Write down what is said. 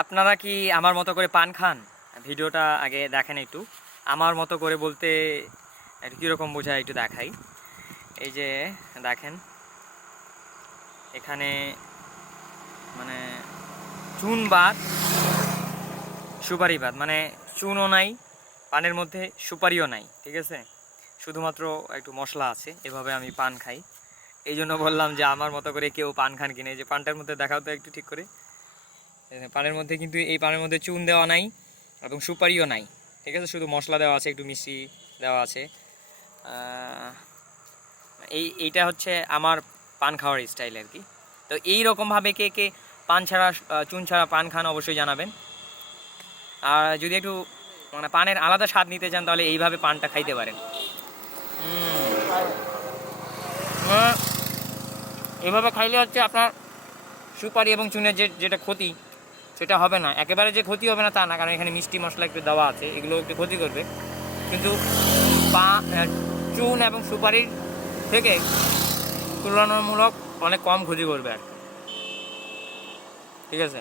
আপনারা কি আমার মতো করে পান খান? ভিডিওটা আগে দেখেন একটু। আমার মতো করে বলতে একটু কীরকম বোঝায় একটু দেখাই। এই যে দেখেন, এখানে মানে চুন বাদ সুপারি বাদ, মানে চুনও নাই পানের মধ্যে, সুপারিও নাই, ঠিক আছে? শুধুমাত্র একটু মশলা আছে। এভাবে আমি পান খাই। এই জন্য বললাম যে আমার মতো করে কেউ পান খান কিনে। যে পানটার মধ্যে দেখাও তো একটু ঠিক করে। পানের মধ্যে কিন্তু এই পানের মধ্যে চুন দেওয়া নাই এবং সুপারিও নাই, ঠিক আছে? শুধু মশলা দেওয়া আছে, একটু মিষ্টি দেওয়া আছে। এইটা হচ্ছে আমার পান খাওয়ার স্টাইল আর কি। তো এই রকমভাবে কে কে পান ছাড়া চুন ছাড়া পান খান অবশ্যই জানাবেন। আর যদি একটু মানে পানের আলাদা স্বাদ নিতে চান তাহলে এইভাবে পানটা খাইতে পারেন। এভাবে খাইলে হচ্ছে আপনার সুপারি এবং চুনের যেটা ক্ষতি সেটা হবে না। একেবারে যে ক্ষতি হবে না তা না, কারণ এখানে মিষ্টি মশলা একটু দেওয়া আছে, এগুলো একটু ক্ষতি করবে। কিন্তু চুন এবং সুপারির থেকে তুলনামূলক অনেক কম ক্ষতি করবে আর কি, ঠিক আছে?